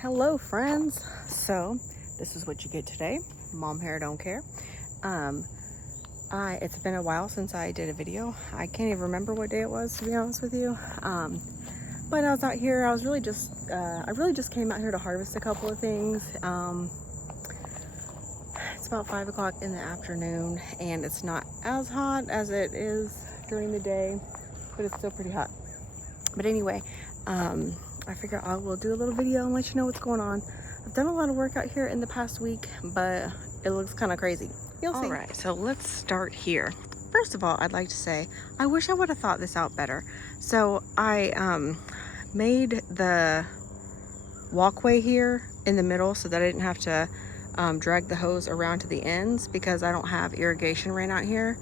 Hello friends. So this is what you get today. Mom hair don't care. um it's been a while since I did a video. I can't even remember what day it was, to be honest with you. But I was out here. I really just came out here to harvest a couple of things. It's about 5 o'clock in the afternoon and it's not as hot as it is during the day, but it's still pretty hot. But anyway, I figure I will do a little video and let you know what's going on. I've done a lot of work out here in the past week, but it looks kind of crazy. You'll see. All right, so let's start here. First of all, I'd like to say, I wish I would have thought this out better. So I made the walkway here in the middle so that I didn't have to drag the hose around to the ends, because I don't have irrigation right out here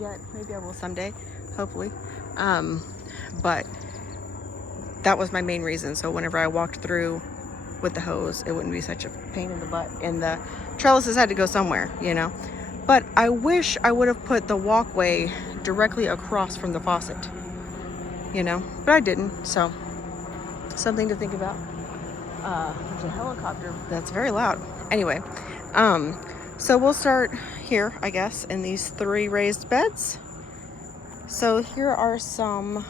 yet. Maybe I will someday, hopefully. But that was my main reason. So whenever I walked through with the hose, it wouldn't be such a pain in the butt, and the trellises had to go somewhere, you know. But I wish I would have put the walkway directly across from the faucet, you know, but I didn't. So something to think about. There's a helicopter that's very loud. Anyway, so we'll start here, I guess, in these 3 raised beds. So here are some,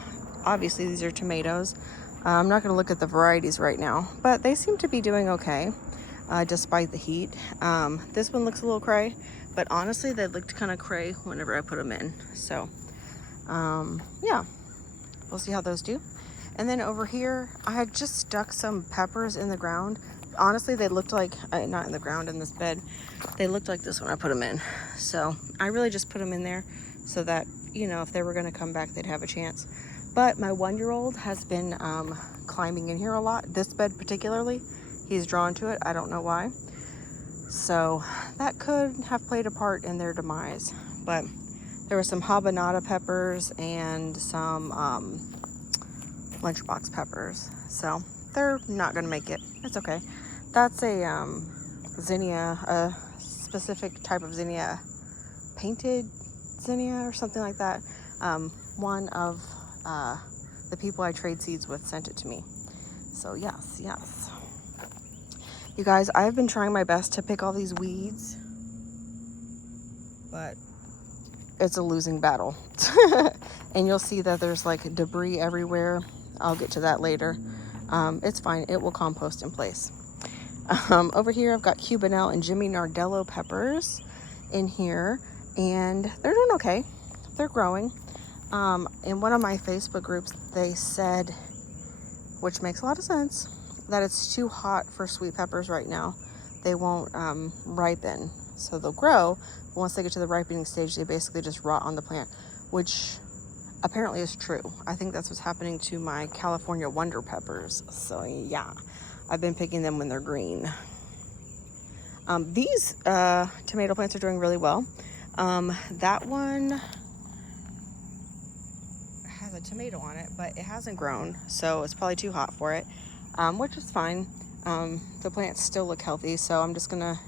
obviously these are tomatoes. I'm not going to look at the varieties right now, but they seem to be doing okay despite the heat. This one looks a little cray, but honestly they looked kind of cray whenever I put them in. So yeah, we'll see how those do. And then over here, I had just stuck some peppers in the ground. Honestly, they looked like, not in the ground, in this bed, they looked like this when I put them in. So I really just put them in there so that, you know, if they were going to come back, they'd have a chance. But my 1-year-old has been climbing in here a lot. This bed particularly, he's drawn to it. I don't know why. So that could have played a part in their demise. But there were some habanada peppers and some lunchbox peppers. So they're not going to make it. It's okay. That's a zinnia, a specific type of zinnia, painted zinnia or something like that. One of the people I trade seeds with sent it to me. So yes. You guys, I've been trying my best to pick all these weeds, but it's a losing battle. And you'll see that there's like debris everywhere. I'll get to that later. It's fine. It will compost in place. Over here, I've got Cubanelle and Jimmy Nardello peppers in here, and they're doing okay. They're growing. In one of my Facebook groups, they said, which makes a lot of sense, that it's too hot for sweet peppers right now. They won't ripen, so they'll grow. But once they get to the ripening stage, they basically just rot on the plant, which apparently is true. I think that's what's happening to my California Wonder peppers. So yeah, I've been picking them when they're green. These tomato plants are doing really well. That one has a tomato on it, but it hasn't grown, so it's probably too hot for it, which is fine. The plants still look healthy, so I'm just gonna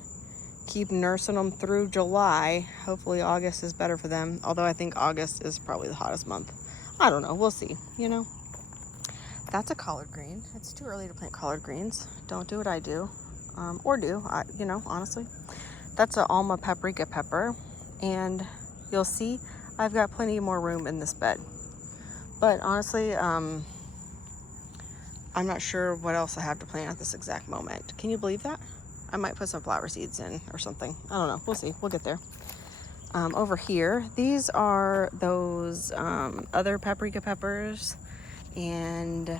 keep nursing them through July. Hopefully August is better for them, although I think August is probably the hottest month. I don't know, we'll see, you know. That's a collard green. It's too early to plant collard greens. Don't do what I do, or do, you know, honestly. That's an Alma paprika pepper, and you'll see I've got plenty more room in this bed. But honestly, I'm not sure what else I have to plant at this exact moment. Can you believe that? I might put some flower seeds in or something. I don't know. We'll see. We'll get there. Over here, these are those other paprika peppers. And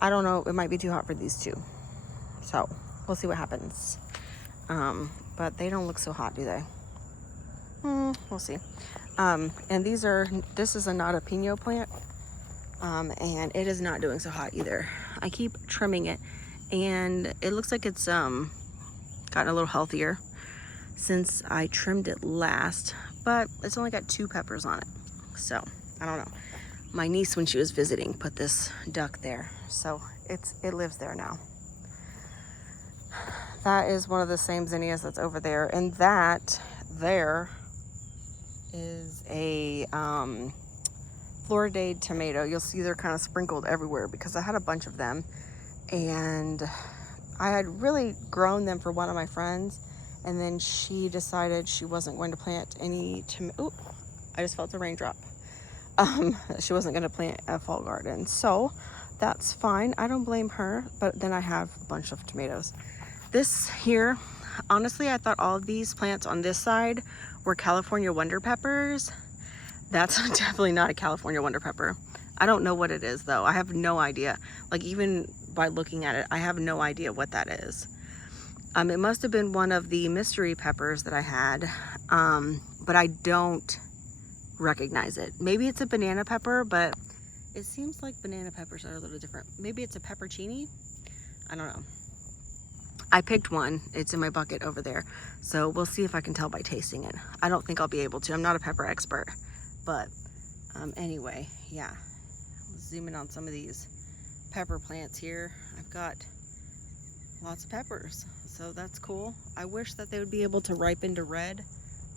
I don't know. It might be too hot for these two. So we'll see what happens. But they don't look so hot, do they? We'll see. And this is a jalapeno plant. And it is not doing so hot either. I keep trimming it, and it looks like it's gotten a little healthier since I trimmed it last, but it's only got 2 peppers on it. So I don't know. My niece, when she was visiting, put this duck there, so it lives there now. That is one of the same zinnias that's over there, and that there is a Floridade tomato. You'll see they're kind of sprinkled everywhere because I had a bunch of them, and I had really grown them for one of my friends, and then she decided she wasn't going to plant any Ooh, I just felt a raindrop. She wasn't going to plant a fall garden, so that's fine. I don't blame her, but then I have a bunch of tomatoes. This here, honestly, I thought all of these plants on this side were California Wonder Peppers. That's definitely not a California Wonder Pepper. I don't know what it is though. I have no idea. Like, even by looking at it, I have no idea what that is. It must have been one of the mystery peppers that I had, but I don't recognize it. Maybe it's a banana pepper, but it seems like banana peppers are a little different. Maybe it's a peppercini. I don't know. I picked one. It's in my bucket over there, so we'll see if I can tell by tasting it. I don't think I'll be able to. I'm not a pepper expert, but anyway, yeah. Let's zoom in on some of these pepper plants here. I've got lots of peppers, so that's cool. I wish that they would be able to ripen to red,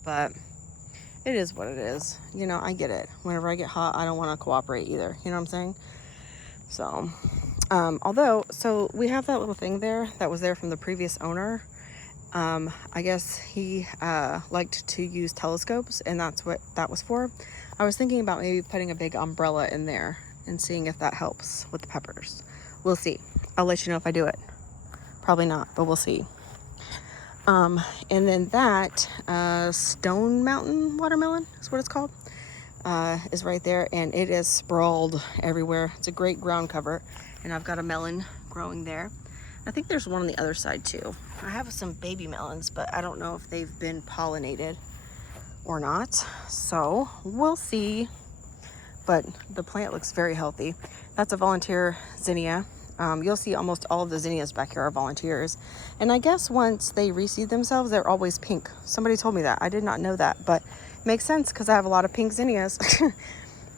but it is what it is. You know, I get it. Whenever I get hot, I don't want to cooperate either. You know what I'm saying? So, so we have that little thing there that was there from the previous owner. I guess he liked to use telescopes, and that's what that was for. I was thinking about maybe putting a big umbrella in there and seeing if that helps with the peppers. We'll see. I'll let you know if I do it. Probably not, but we'll see. And then that Stone Mountain watermelon is what it's called, is right there, and it is sprawled everywhere. It's a great ground cover, and I've got a melon growing there. I think there's one on the other side too. I have some baby melons, but I don't know if they've been pollinated or not, so we'll see. But the plant looks very healthy. That's a volunteer zinnia. You'll see almost all of the zinnias back here are volunteers. And I guess once they reseed themselves, they're always pink. Somebody told me that. I did not know that, but it makes sense because I have a lot of pink zinnias.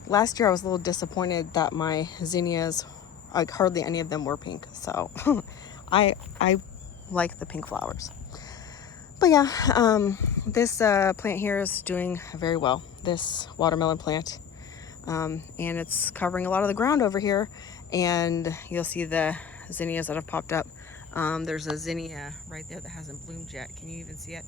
Last year I was a little disappointed that my zinnias, like, hardly any of them were pink. So I like the pink flowers. But yeah, this plant here is doing very well. This watermelon plant. And it's covering a lot of the ground over here, and you'll see the zinnias that have popped up. There's a zinnia right there that hasn't bloomed yet. Can you even see it?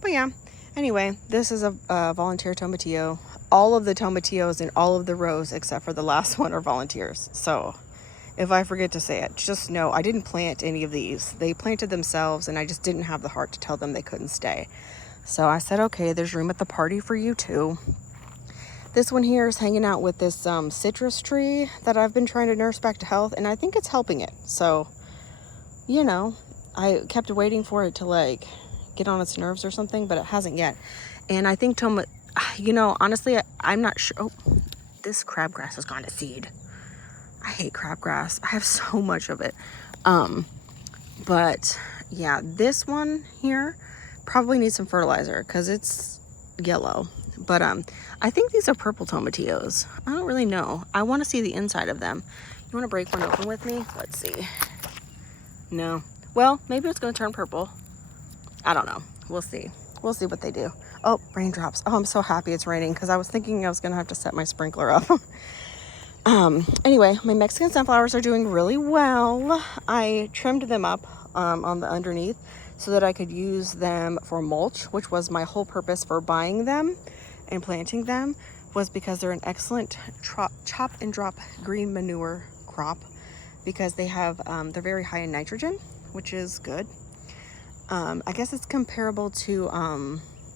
But yeah, anyway, this is a volunteer tomatillo. All of the tomatillos in all of the rows except for the last one are volunteers. So if I forget to say it, just know I didn't plant any of these. They planted themselves, and I just didn't have the heart to tell them they couldn't stay. So I said, okay, there's room at the party for you too. This one here is hanging out with this citrus tree that I've been trying to nurse back to health, and I think it's helping it. So, you know, I kept waiting for it to like get on its nerves or something, but it hasn't yet. And I think you know, honestly, I'm not sure. Oh, this crabgrass has gone to seed. I hate crabgrass. I have so much of it. But yeah, this one here probably needs some fertilizer because it's yellow. But I think these are purple tomatillos. I don't really know. I want to see the inside of them. You want to break one open with me? Let's see. No. Well, maybe it's going to turn purple. I don't know. We'll see. We'll see what they do. Oh, raindrops. Oh, I'm so happy it's raining because I was thinking I was going to have to set my sprinkler up. Anyway, my Mexican sunflowers are doing really well. I trimmed them up on the underneath so that I could use them for mulch, which was my whole purpose for buying them and planting them, was because they're an excellent chop and drop green manure crop, because they have they're very high in nitrogen, which is good. I guess it's comparable to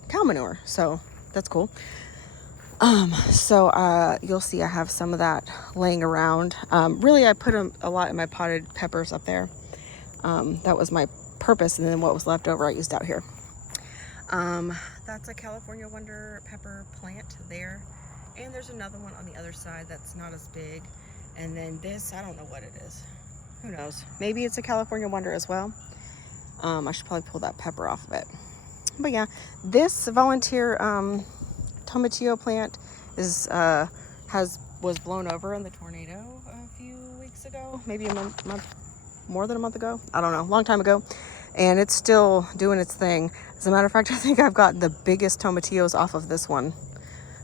cow manure, so that's cool. So you'll see I have some of that laying around. Really, I put a lot in my potted peppers up there. That was my purpose, and then what was left over I used out here. That's a California Wonder Pepper plant there, and there's another one on the other side that's not as big. And then this, I don't know what it is. Who knows? Maybe it's a California Wonder as well. I should probably pull that pepper off of it. But yeah, this volunteer tomatillo plant is was blown over in the tornado a few weeks ago, maybe a month, more than a month ago. I don't know, long time ago. And it's still doing its thing. As a matter of fact, I think I've got the biggest tomatillos off of this one.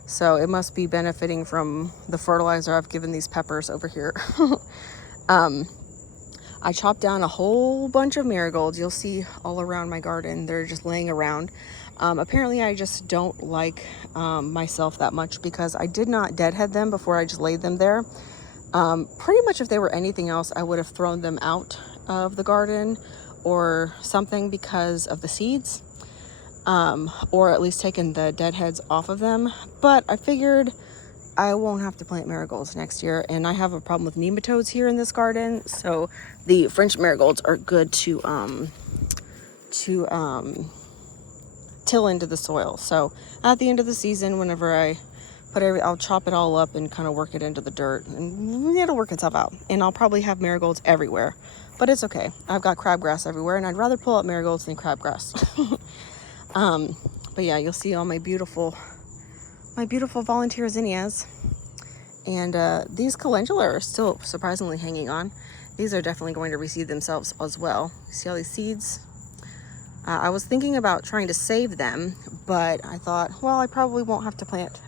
So it must be benefiting from the fertilizer I've given these peppers over here. I chopped down a whole bunch of marigolds. You'll see all around my garden. They're just laying around. Apparently I just don't like myself that much because I did not deadhead them before I just laid them there. Pretty much if they were anything else, I would have thrown them out of the garden or something because of the seeds, or at least taken the deadheads off of them. But I figured I won't have to plant marigolds next year, and I have a problem with nematodes here in this garden, so the French marigolds are good to till into the soil. So at the end of the season, whenever I I'll chop it all up and kind of work it into the dirt, and it'll work itself out. And I'll probably have marigolds everywhere, but it's okay. I've got crabgrass everywhere, and I'd rather pull out marigolds than crabgrass. But yeah, you'll see all my beautiful volunteer zinnias. And these calendula are still surprisingly hanging on. These are definitely going to reseed themselves as well. See all these seeds? I was thinking about trying to save them, but I thought, well, I probably won't have to plant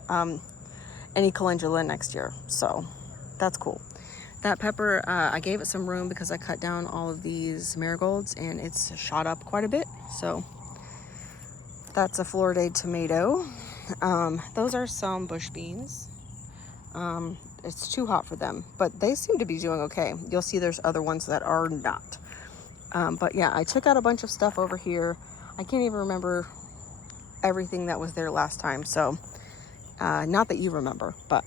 any calendula next year, so that's cool. That pepper, I gave it some room because I cut down all of these marigolds and it's shot up quite a bit. So that's a Florida tomato. Those are some bush beans. It's too hot for them, but they seem to be doing okay. You'll see there's other ones that are not. But yeah, I took out a bunch of stuff over here. I can't even remember everything that was there last time. So, not that you remember, but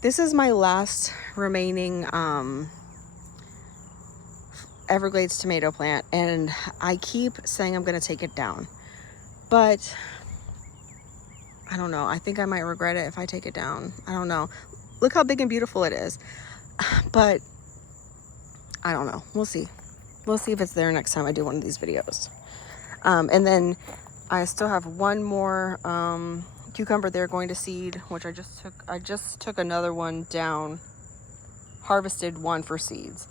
this is my last remaining, Everglades tomato plant. And I keep saying I'm going to take it down, but I don't know. I think I might regret it if I take it down. I don't know. Look how big and beautiful it is, but I don't know. We'll see. We'll see if it's there next time I do one of these videos. And then I still have one more cucumber there going to seed, which I just took another one down, harvested one for seeds,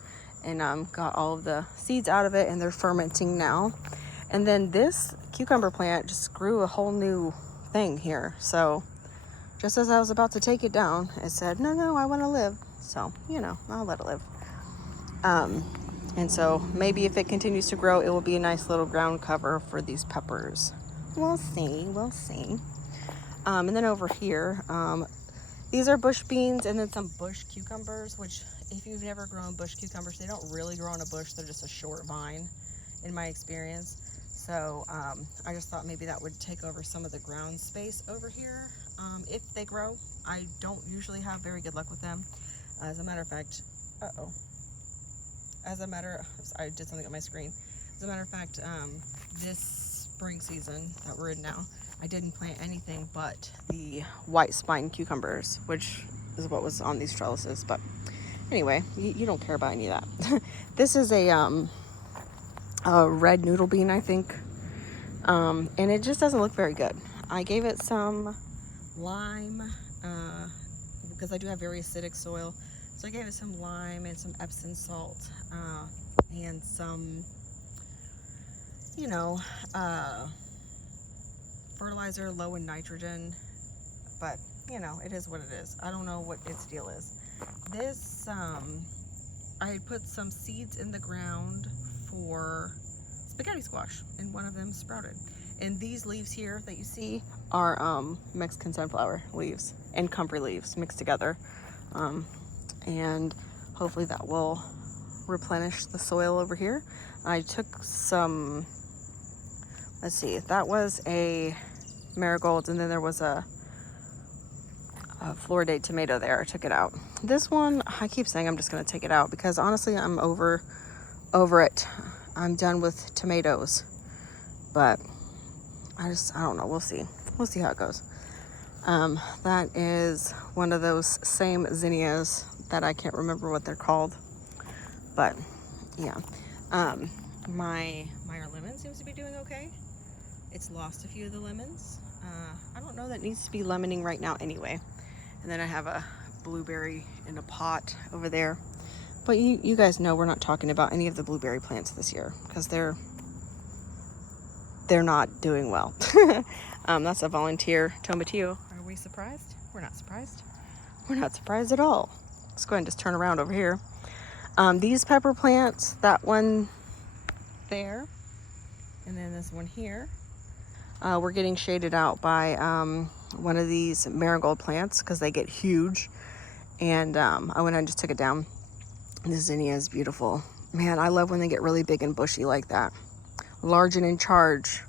and got all of the seeds out of it, and they're fermenting now. And then this cucumber plant just grew a whole new thing here. So just as I was about to take it down, it said, no, I want to live. So, you know, I'll let it live. And so maybe if it continues to grow, it will be a nice little ground cover for these peppers. We'll see. And then over here, these are bush beans and then some bush cucumbers, which if you've never grown bush cucumbers, they don't really grow on a bush. They're just a short vine in my experience. So I just thought maybe that would take over some of the ground space over here if they grow. I don't usually have very good luck with them. As a matter of fact, I did something on my screen. As a matter of fact, this spring season that we're in now, I didn't plant anything but the white spine cucumbers, which is what was on these trellises. But anyway, you don't care about any of that. This is a red noodle bean, I think, and it just doesn't look very good. I gave it some lime because I do have very acidic soil. So I gave it some lime and some Epsom salt and some, fertilizer low in nitrogen. But, it is what it is. I don't know what its deal is. This, I had put some seeds in the ground for spaghetti squash, and one of them sprouted. And these leaves here that you see are Mexican sunflower leaves and comfrey leaves mixed together. And hopefully that will replenish the soil over here. I took some, let's see, that was a marigold, and then there was a Florida tomato there. I took it out. This one, I keep saying I'm just going to take it out because honestly I'm over it. I'm done with tomatoes, but I don't know. We'll see how it goes. That is one of those same zinnias that I can't remember what they're called, but yeah. My Meyer lemon seems to be doing okay. It's lost a few of the lemons. I don't know that it needs to be lemoning right now anyway. And then I have a blueberry in a pot over there, but you guys know we're not talking about any of the blueberry plants this year because they're not doing well. That's a volunteer tomatillo. Are we surprised? We're not surprised. We're not surprised at all. Let's go ahead and just turn around over here. These pepper plants, that one there, and then this one here, we're getting shaded out by one of these marigold plants because they get huge. And I went and just took it down. This zinnia is beautiful. Man, I love when they get really big and bushy like that. Large and in charge.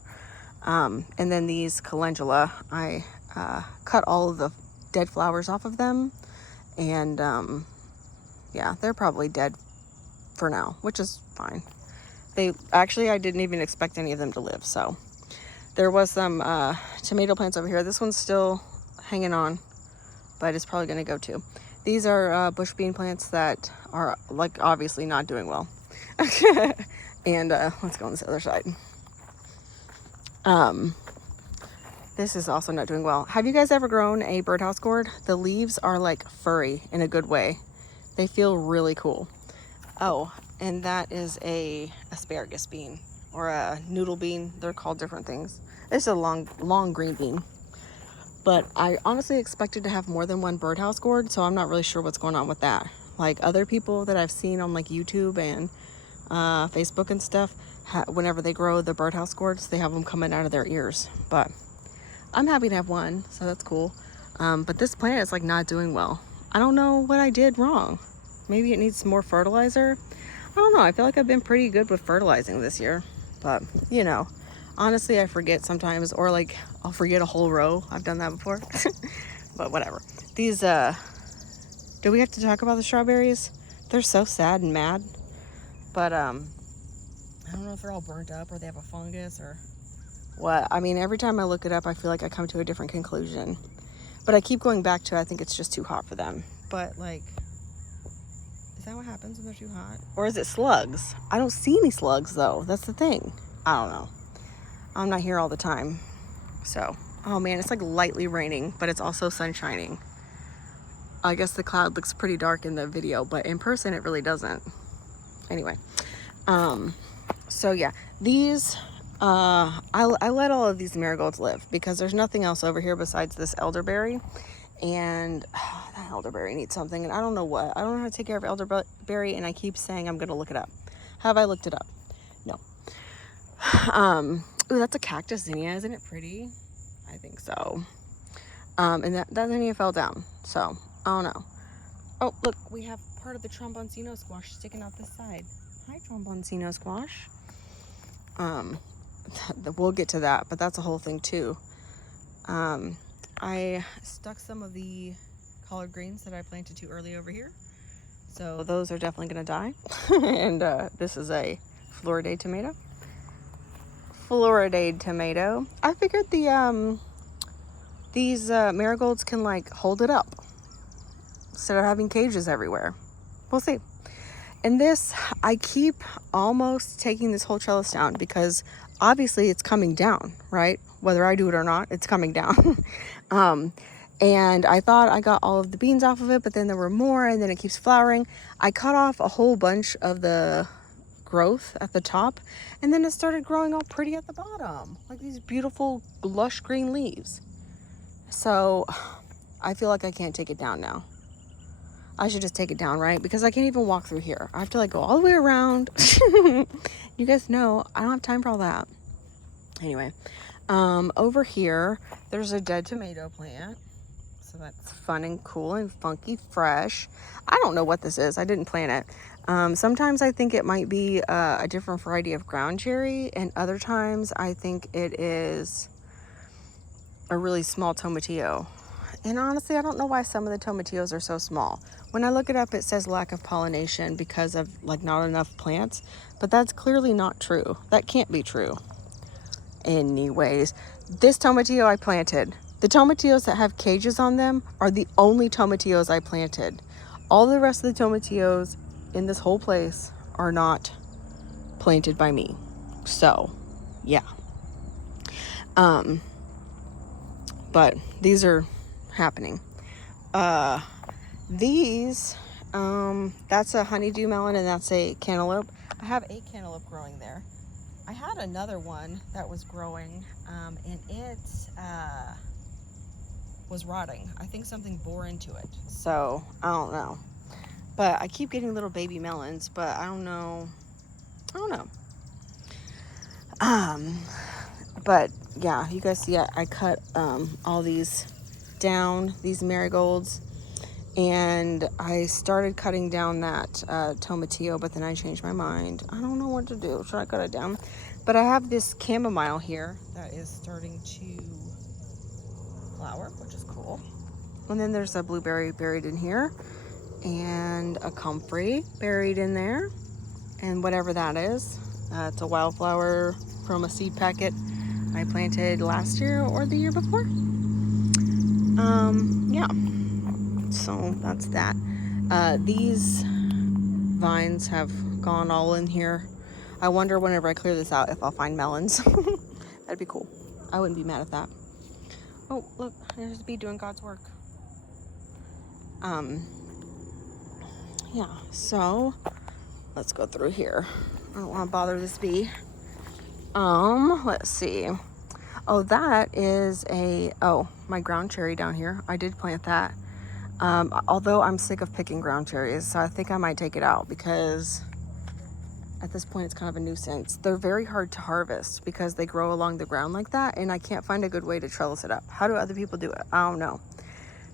And then these calendula, I cut all of the dead flowers off of them. And yeah, they're probably dead for now, which is fine. I didn't even expect any of them to live. So there was some tomato plants over here. This one's still hanging on, but it's probably going to go too. These are bush bean plants that are like obviously not doing well. And let's go on this other side. This is also not doing well. Have you guys ever grown a birdhouse gourd? The leaves are like furry in a good way. They feel really cool. Oh, and that is a asparagus bean or a noodle bean. They're called different things. It's a long green bean. But I honestly expected to have more than one birdhouse gourd, so I'm not really sure what's going on with that. Like other people that I've seen on like YouTube and Facebook and stuff, whenever they grow the birdhouse gourds, they have them coming out of their ears. But I'm happy to have one, so that's cool. But this plant is like not doing well. I don't know what I did wrong. Maybe it needs some more fertilizer. I don't know. I feel like I've been pretty good with fertilizing this year, but you know. Honestly, I forget sometimes, or like I'll forget a whole row. I've done that before, but whatever. These, do we have to talk about the strawberries? They're so sad and mad, but I don't know if they're all burnt up or they have a fungus or what. I mean, every time I look it up, I feel like I come to a different conclusion, but I keep going back to, I think it's just too hot for them. But like, is that what happens when they're too hot? Or is it slugs? I don't see any slugs though. That's the thing. I don't know. I'm not here all the time. So, oh man, it's like lightly raining, but it's also sun shining. I guess the cloud looks pretty dark in the video, but in person it really doesn't. Anyway, so yeah, these, I let all of these marigolds live because there's nothing else over here besides this elderberry. And that elderberry needs something, and I don't know what. I don't know how to take care of elderberry, and I keep saying I'm going to look it up. Have I looked it up? No. Ooh, that's a cactus zinnia. Isn't it pretty? I think so. And that zinnia fell down. So, I don't know. Oh, look, we have part of the tromboncino squash sticking out this side. Hi, tromboncino squash. We'll get to that, but that's a whole thing too. I stuck some of the collard greens that I planted too early over here. So those are definitely going to die. And this is a Floridade tomato. I figured these marigolds can like hold it up instead of having cages everywhere. We'll see. And this, I keep almost taking this whole trellis down because obviously it's coming down, right? Whether I do it or not, it's coming down. And I thought I got all of the beans off of it, but then there were more, and then it keeps flowering. I cut off a whole bunch of the growth at the top, and then it started growing all pretty at the bottom, like these beautiful lush green leaves. So I feel like I can't take it down now. I should just take it down, right? Because I can't even walk through here. I have to like go all the way around. You guys know I don't have time for all that. Anyway, over here there's a dead tomato plant, so that's fun and cool and funky fresh. I don't know what this is. I didn't plant it. Sometimes I think it might be a different variety of ground cherry, and other times I think it is a really small tomatillo. And honestly, I don't know why some of the tomatillos are so small. When I look it up, it says lack of pollination because of like not enough plants, but that's clearly not true. That can't be true. Anyways, this tomatillo I planted. The tomatillos that have cages on them are the only tomatillos I planted. All the rest of the tomatillos in this whole place are not planted by me. So, yeah. But these are happening. These, that's a honeydew melon and that's a cantaloupe. I have a cantaloupe growing there. I had another one that was growing, and it was rotting. I think something bore into it. So, I don't know. But I keep getting little baby melons, but I don't know. But yeah, you guys see I cut all these down, these marigolds, and I started cutting down that tomatillo, but then I changed my mind. I don't know what to do. Should I cut it down? But I have this chamomile here that is starting to flower, which is cool. And then there's a blueberry buried in here, and a comfrey buried in there, and whatever that is. It's a wildflower from a seed packet I planted last year or the year before. Yeah, so that's that. These vines have gone all in here. I wonder whenever I clear this out if I'll find melons. That'd be cool. I wouldn't be mad at that. Oh, look, there's a bee doing God's work. Yeah, so let's go through here. I don't want to bother this bee. Let's see. Oh, that is my ground cherry down here. I did plant that. Although I'm sick of picking ground cherries, so I think I might take it out because at this point it's kind of a nuisance. They're very hard to harvest because they grow along the ground like that, and I can't find a good way to trellis it up. How do other people do it? I don't know.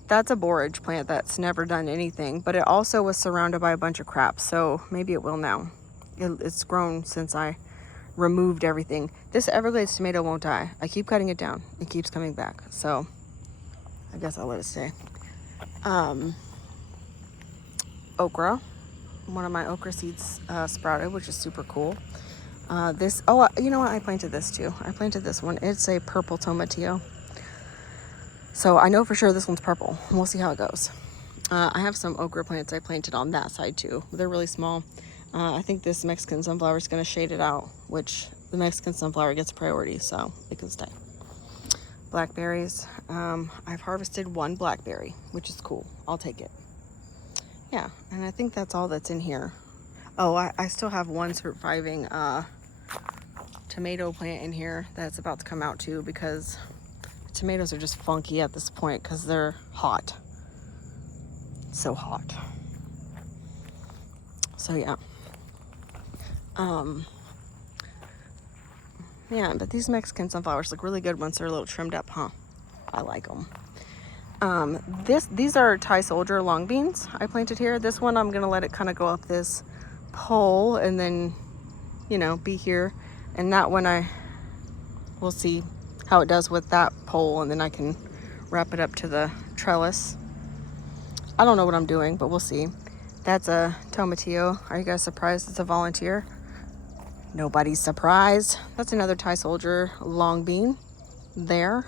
That's a borage plant that's never done anything, but it also was surrounded by a bunch of crap, so maybe it will now. It's grown since I removed everything. This Everglades tomato won't die. I keep cutting it down. It keeps coming back, so I guess I'll let it stay. Okra. One of my okra seeds sprouted, which is super cool. You know what? I planted this too. I planted this one. It's a purple tomatillo. So I know for sure this one's purple. We'll see how it goes. I have some okra plants I planted on that side too. They're really small. I think this Mexican sunflower is going to shade it out, which the Mexican sunflower gets priority, so it can stay. Blackberries. I've harvested one blackberry, which is cool. I'll take it. Yeah, and I think that's all that's in here. Oh, I still have one surviving tomato plant in here that's about to come out too, because tomatoes are just funky at this point because they're hot. So hot. So yeah. Yeah, but these Mexican sunflowers look really good once they're a little trimmed up, huh? I like them. These are Thai soldier long beans I planted here. This one I'm gonna let it kind of go up this pole and then, be here. And that one we'll see how it does with that pole, and then I can wrap it up to the trellis. I don't know what I'm doing, but we'll see. That's a tomatillo. Are you guys surprised it's a volunteer? Nobody's surprised. That's another Thai soldier long bean there.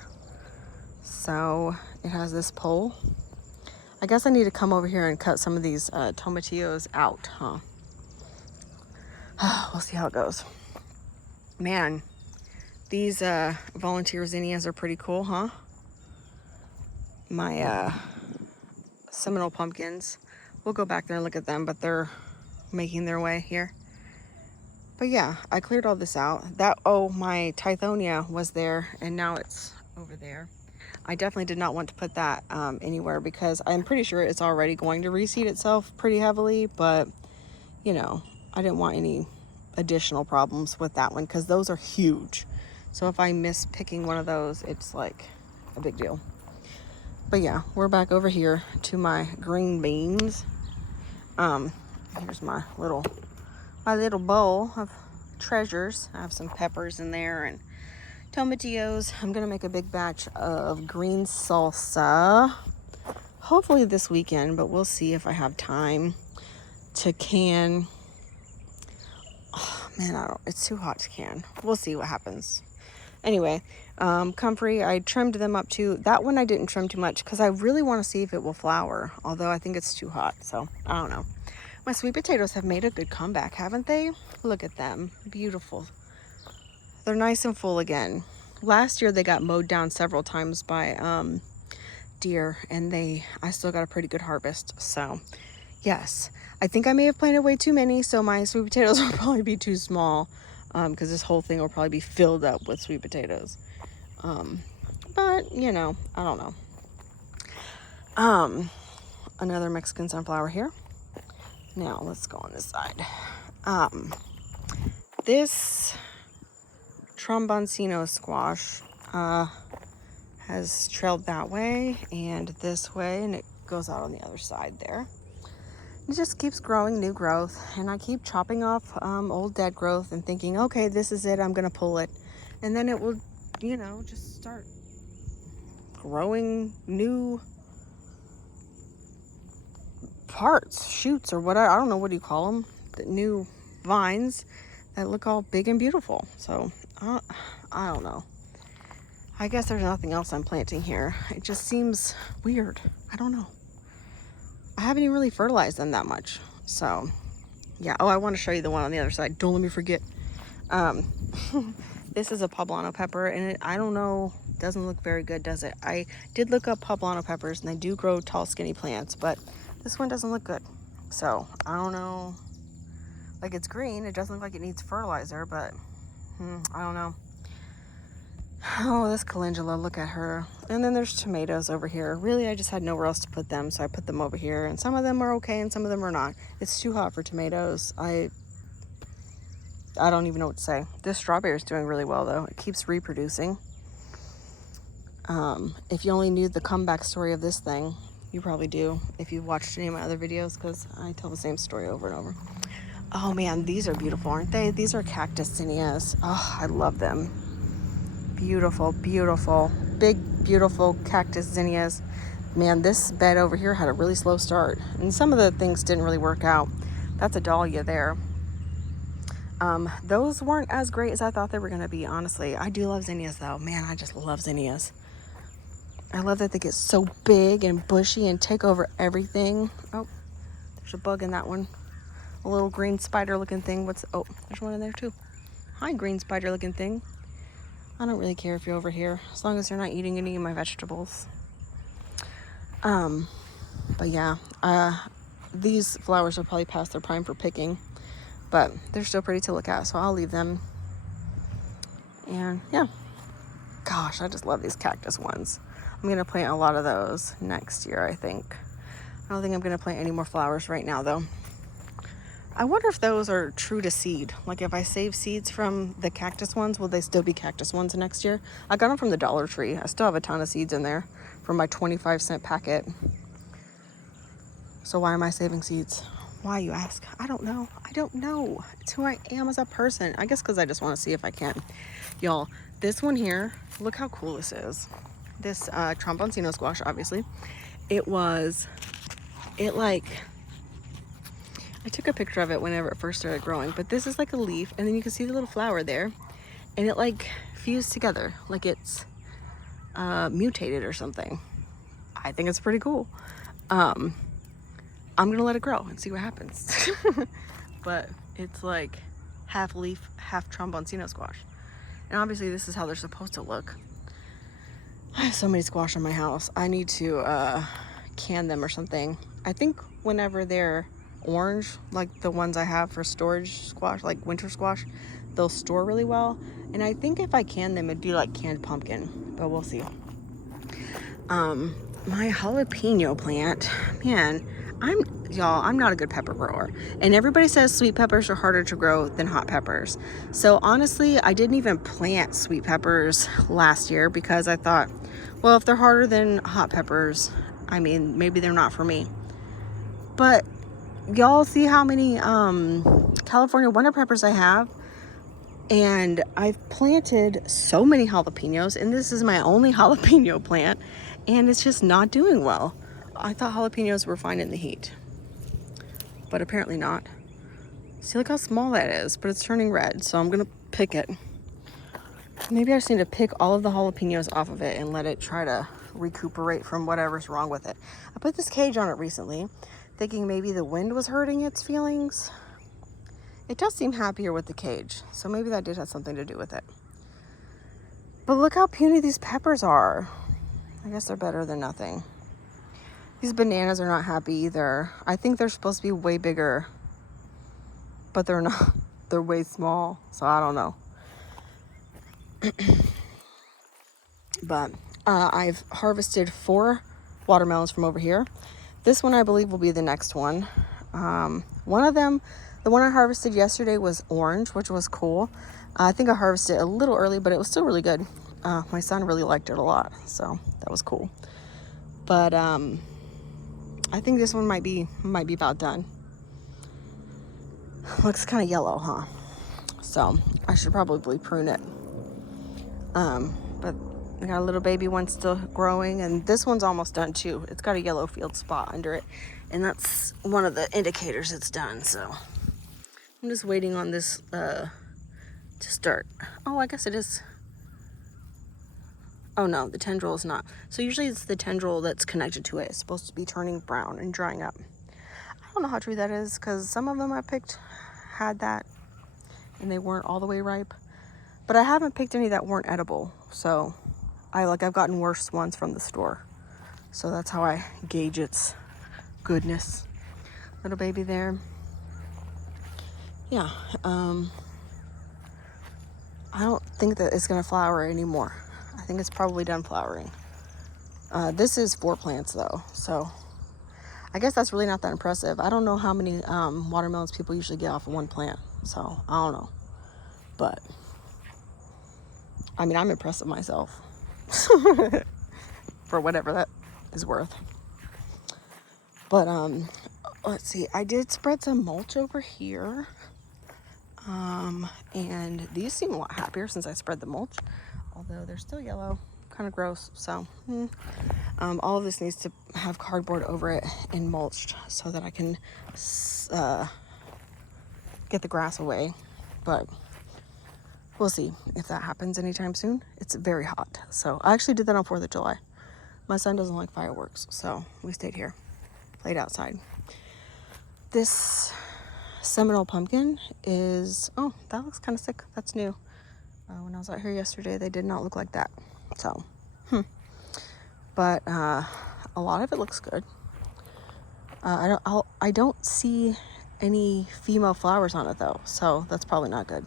So it has this pole. I guess I need to come over here and cut some of these tomatillos out, huh? We'll see how it goes. Man, these volunteer zinnias are pretty cool, huh? My Seminole pumpkins. We'll go back there and look at them, but they're making their way here. But yeah, I cleared all this out. My Tithonia was there, and now it's over there. I definitely did not want to put that anywhere because I'm pretty sure it's already going to reseed itself pretty heavily, but I didn't want any additional problems with that one because those are huge. So if I miss picking one of those, it's like a big deal. But yeah, we're back over here to my green beans. Here's my little bowl of treasures. I have some peppers in there and tomatillos. I'm gonna make a big batch of green salsa, hopefully this weekend, but we'll see if I have time to can. Oh man, it's too hot to can. We'll see what happens. Anyway, comfrey, I trimmed them up too. That one I didn't trim too much because I really want to see if it will flower, although I think it's too hot, so I don't know. My sweet potatoes have made a good comeback, haven't they? Look at them. Beautiful. They're nice and full again. Last year they got mowed down several times by deer, and I still got a pretty good harvest. So yes, I think I may have planted way too many, so my sweet potatoes will probably be too small because this whole thing will probably be filled up with sweet potatoes. But I don't know. Another Mexican sunflower here. Now let's go on this side. This tromboncino squash has trailed that way and this way, and it goes out on the other side there. It just keeps growing new growth, and I keep chopping off old dead growth and thinking, okay, this is it, I'm gonna pull it, and then it will, you know, just start growing new parts, shoots, or whatever. I don't know, what do you call them, the new vines that look all big and beautiful. So I don't know, I guess there's nothing else I'm planting here. It just seems weird. I don't know. I haven't even really fertilized them that much. So yeah. Oh, I want to show you the one on the other side. Don't let me forget. This is a poblano pepper, and I don't know, doesn't look very good, does it? I did look up poblano peppers, and they do grow tall, skinny plants, but this one doesn't look good. So I don't know. Like, it's green. It doesn't look like it needs fertilizer, but I don't know. Oh, this calendula, look at her. And then there's tomatoes over here. Really, I just had nowhere else to put them, so I put them over here. And some of them are okay, and some of them are not. It's too hot for tomatoes. I don't even know what to say. This strawberry is doing really well, though. It keeps reproducing. If you only knew the comeback story of this thing, you probably do if you've watched any of my other videos, because I tell the same story over and over. Oh man, these are beautiful, aren't they? These are cactus zinnias. Oh, I love them. Beautiful, beautiful, big, beautiful cactus zinnias. Man, this bed over here had a really slow start, and some of the things didn't really work out. That's a dahlia there. Those weren't as great as I thought they were going to be, honestly. I do love zinnias, though. Man, I just love zinnias. I love that they get so big and bushy and take over everything. Oh, there's a bug in that one. A little green spider looking thing. Oh, there's one in there too. Hi, green spider looking thing. I don't really care if you're over here, as long as you're not eating any of my vegetables. But yeah, these flowers are probably past their prime for picking, but they're still pretty to look at, so I'll leave them. And yeah, gosh, I just love these cactus ones. I'm gonna plant a lot of those next year, I think. I don't think I'm gonna plant any more flowers right now, though. I wonder if those are true to seed. Like, if I save seeds from the cactus ones, will they still be cactus ones next year? I got them from the Dollar Tree. I still have a ton of seeds in there from my 25-cent packet. So why am I saving seeds? Why, you ask? I don't know. I don't know. It's who I am as a person. I guess because I just want to see if I can. Y'all, this one here, look how cool this is. This tromboncino squash, obviously. I took a picture of it whenever it first started growing, but this is like a leaf, and then you can see the little flower there, and it like fused together like it's mutated or something. I think it's pretty cool. I'm gonna let it grow and see what happens. But it's like half leaf, half tromboncino squash, and obviously this is how they're supposed to look. I have so many squash in my house. I need to can them or something. I think whenever they're orange, like the ones I have for storage squash, like winter squash, they'll store really well. And I think if I can them, it'd be like canned pumpkin, but we'll see. My jalapeno plant, man, I'm not a good pepper grower, and everybody says sweet peppers are harder to grow than hot peppers. So honestly, I didn't even plant sweet peppers last year because I thought, well, if they're harder than hot peppers, I mean, maybe they're not for me. But y'all see how many California wonder peppers I have, and I've planted so many jalapenos, and this is my only jalapeno plant, and it's just not doing well. I thought jalapenos were fine in the heat, but apparently not. See, look how small that is, but it's turning red, so I'm gonna pick it. Maybe I just need to pick all of the jalapenos off of it and let it try to recuperate from whatever's wrong with it. I put this cage on it recently, thinking maybe the wind was hurting its feelings. It does seem happier with the cage, so maybe that did have something to do with it. But look how puny these peppers are. I guess they're better than nothing. These bananas are not happy either. I think they're supposed to be way bigger, but they're not. They're way small, so I don't know. But I've harvested 4 watermelons from over here. This one I believe will be the next one. One of them, the one I harvested yesterday, was orange, which was cool. I think I harvested it a little early, but it was still really good. My son really liked it a lot, so that was cool. But I think this one might be about done. Looks kind of yellow, huh? So I should probably prune it. But I got a little baby one still growing, and this one's almost done too. It's got a yellow field spot under it, and that's one of the indicators it's done. So I'm just waiting on this to start. Oh, I guess it is. Oh no, the tendril is not. So usually it's the tendril that's connected to it. It's supposed to be turning brown and drying up. I don't know how true that is, because some of them I picked had that and they weren't all the way ripe. But I haven't picked any that weren't edible. So I've gotten worse ones from the store. So that's how I gauge its goodness. Little baby there. Yeah. I don't think that it's gonna flower anymore. I think it's probably done flowering. This is 4 plants though, so I guess that's really not that impressive. I don't know how many watermelons people usually get off of 1 plant, so I don't know. But I mean, I'm impressed with myself for whatever that is worth. But let's see. I did spread some mulch over here, and these seem a lot happier since I spread the mulch. Although they're still yellow, kind of gross. So all of this needs to have cardboard over it and mulched so that I can get the grass away. But we'll see if that happens anytime soon. It's very hot. So I actually did that on 4th of July. My son doesn't like fireworks, so we stayed here, played outside. This Seminole pumpkin is, oh, that looks kind of sick. That's new. When I was out here yesterday, they did not look like that. So, but a lot of it looks good. I don't see any female flowers on it though, so that's probably not good,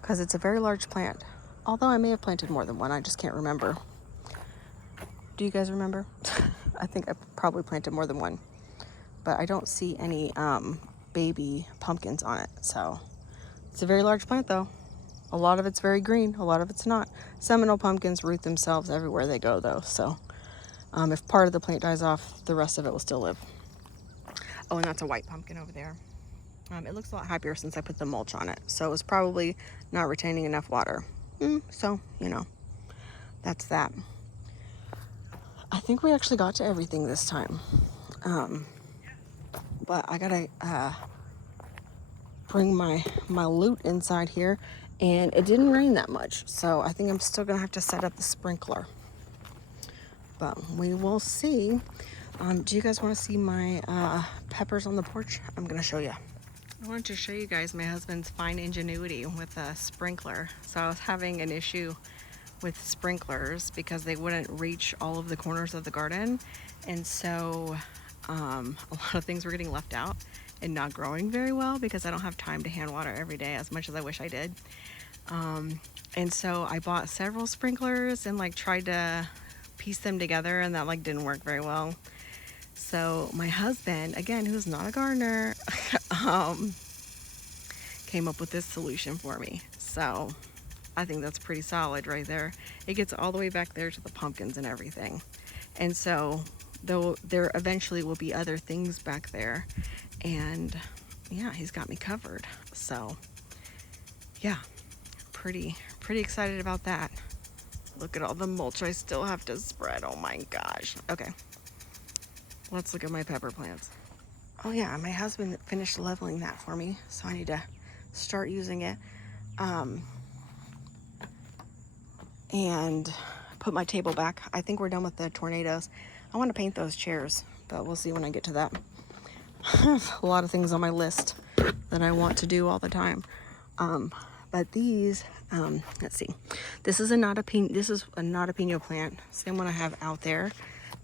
because it's a very large plant. Although I may have planted more than one, I just can't remember. Do you guys remember? I think I probably planted more than one, but I don't see any baby pumpkins on it. So it's a very large plant though. A lot of it's very green, a lot of it's not. Seminole pumpkins root themselves everywhere they go though, so if part of the plant dies off, the rest of it will still live. Oh, and that's a white pumpkin over there. It looks a lot happier since I put the mulch on it, so it was probably not retaining enough water. So, you know, that's that. I think we actually got to everything this time. But I gotta bring my loot inside here, and it didn't rain that much, so I think I'm still gonna have to set up the sprinkler, but we will see. Do you guys want to see my peppers on the porch? I'm gonna show you. I wanted to show you guys my husband's fine ingenuity with a sprinkler. So I was having an issue with sprinklers because they wouldn't reach all of the corners of the garden, and so a lot of things were getting left out and not growing very well because I don't have time to hand water every day as much as I wish I did. And so I bought several sprinklers and like tried to piece them together, and that like didn't work very well. So my husband, again, who's not a gardener, came up with this solution for me. So I think that's pretty solid right there. It gets all the way back there to the pumpkins and everything. And so though there eventually will be other things back there, and yeah, he's got me covered. So yeah, pretty excited about that. Look at all the mulch I still have to spread. Oh my gosh. Okay, let's look at my pepper plants. Oh yeah, my husband finished leveling that for me, so I need to start using it and put my table back. I think we're done with the tornadoes. I want to paint those chairs, but we'll see when I get to that. A lot of things on my list that I want to do all the time. But these, let's see. This is a Notapino plant, same one I have out there,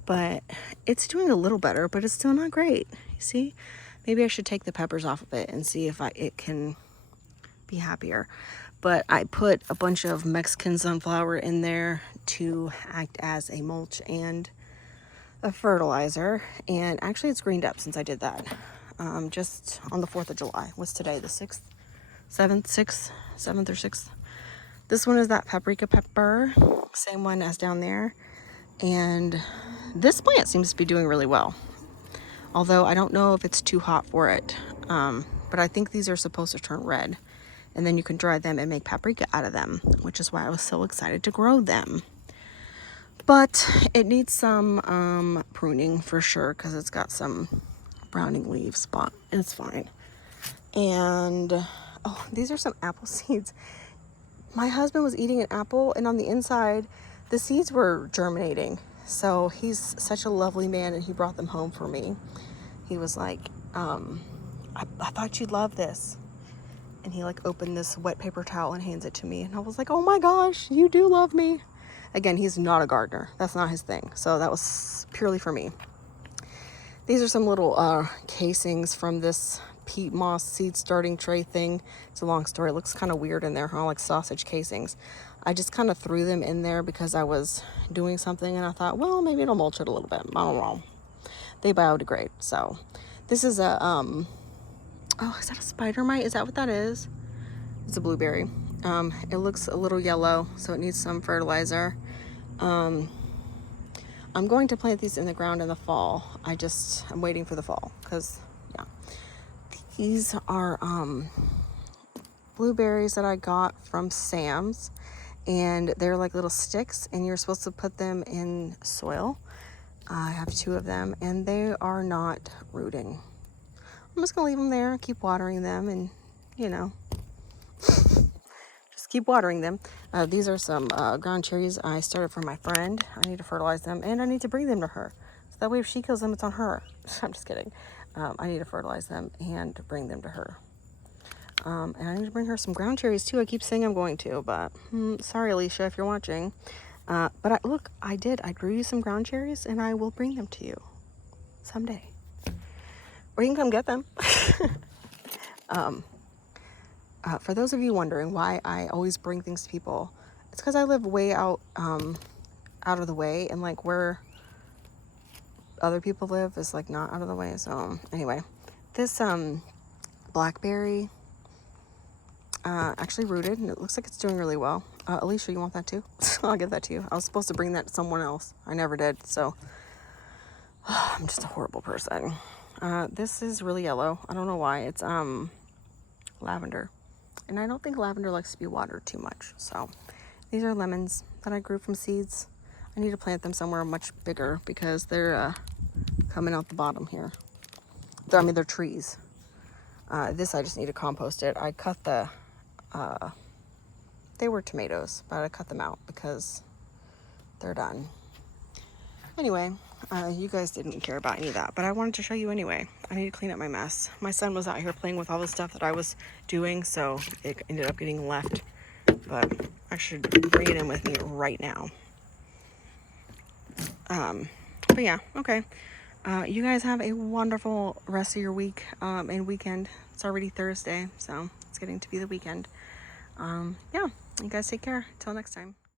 but it's doing a little better, but it's still not great. You see, maybe I should take the peppers off of it and see if it can be happier. But I put a bunch of Mexican sunflower in there to act as a mulch and a fertilizer, and actually it's greened up since I did that. just on the 4th of July. What's today, the 6th? 7th or 6th? This one is that paprika pepper, same one as down there. And this plant seems to be doing really well. Although I don't know if it's too hot for it. But I think these are supposed to turn red. And then you can dry them and make paprika out of them, which is why I was so excited to grow them. But it needs some pruning for sure, because it's got some browning leaves, but it's fine. And, oh, these are some apple seeds. My husband was eating an apple, and on the inside, the seeds were germinating. So he's such a lovely man, and he brought them home for me. He was like, I thought you'd love this. And he like opened this wet paper towel and hands it to me. And I was like, oh my gosh, you do love me. Again, he's not a gardener. That's not his thing. So that was purely for me. These are some little casings from this peat moss seed starting tray thing. It's a long story. It looks kind of weird in there, huh? Like sausage casings. I just kind of threw them in there because I was doing something and I thought, well, maybe it'll mulch it a little bit. I don't know. They biodegrade. So this is a, oh, is that a spider mite? Is that what that is? It's a blueberry. It looks a little yellow, so it needs some fertilizer. I'm going to plant these in the ground in the fall. I'm waiting for the fall because, yeah. These are blueberries that I got from Sam's, and they're like little sticks, and you're supposed to put them in soil. I have 2 of them, and they are not rooting. I'm just gonna leave them there, keep watering them, and you know, just keep watering them. These are some ground cherries I started for my friend. I need to fertilize them, and I need to bring them to her. So that way if she kills them, it's on her. I'm just kidding. I need to fertilize them and bring them to her. And I need to bring her some ground cherries too. I keep saying I'm going to, but sorry, Alicia, if you're watching. But I grew you some ground cherries, and I will bring them to you someday. Or you can come get them. For those of you wondering why I always bring things to people, it's because I live way out of the way, and like where other people live is like not out of the way. So anyway, this blackberry actually rooted, and it looks like it's doing really well. Alicia, you want that too? I'll give that to you. I was supposed to bring that to someone else. I never did, so I'm just a horrible person. This is really yellow. I don't know why. It's lavender. And I don't think lavender likes to be watered too much. So these are lemons that I grew from seeds. I need to plant them somewhere much bigger because they're coming out the bottom here. They're trees. This I just need to compost it. I cut they were tomatoes, but I cut them out because they're done. Anyway, you guys didn't care about any of that, but I wanted to show you anyway. I need to clean up my mess. My son was out here playing with all the stuff that I was doing, so it ended up getting left. But I should bring it in with me right now. But yeah, okay. You guys have a wonderful rest of your week and weekend. It's already Thursday, so it's getting to be the weekend. Yeah, you guys take care. Till next time.